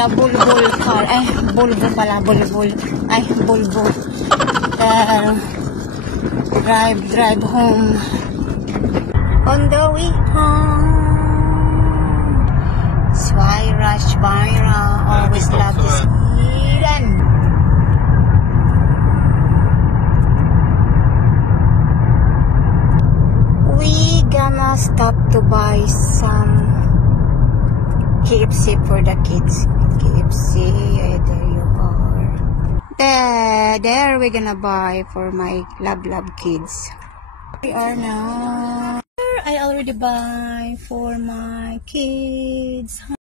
the bulbul car. Ay, bulbo pala, bulbul. Ay, bulbo. Drive home. On the way home. Shvaira, always love this. Ilan. We gonna stop to buy some KFC for the kids. KFC, there you are. There we're gonna buy for my love kids. We are now. I already buy for my kids.